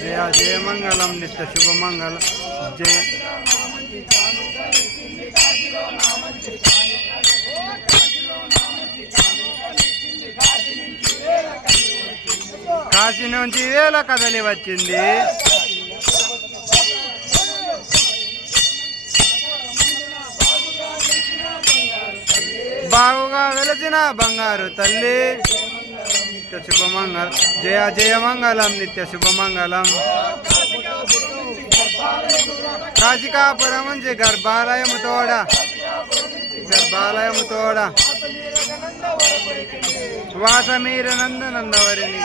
జయ జయమంగళం నిత్య శుభమంగళం జయ. కాశీ నుంచి వేల కదలి వచ్చింది. బాగుగా వెలసిన బంగారు తల్లి. నిత్య శుభమంగళం. జయ జయమంగళం నిత్య శుభమంగళం. కాశికాపురం నుంచి గర్భాలయము తోడ. గర్భాలయము తోడ. వాసమీర నంద నందవరిని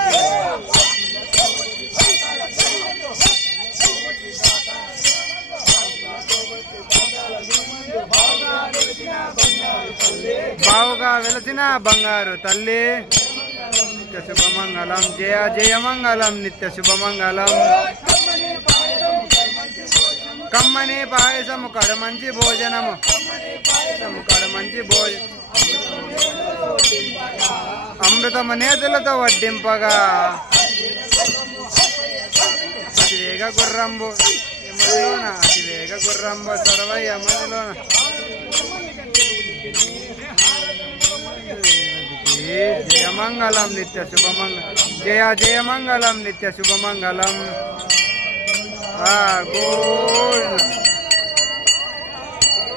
బావుగా వెలసిన బంగారు తల్లి. నిత్య శుభమంగళం. జయ జయమంగళం నిత్య శుభమంగళం. కమ్మని పాయసము కడ మంచి భోజనము పాయసము కడ మంచి భోజనం అమృతము నేతలతో వడ్డింపగా. అతివేగ గుర్రంబు. అతివేగ గుర్రంబు. సర్వయ్య మదిలోన మంగళం నిత్య శుభమంగళం జయ జయ మంగళం నిత్య శుభమంగళం. గో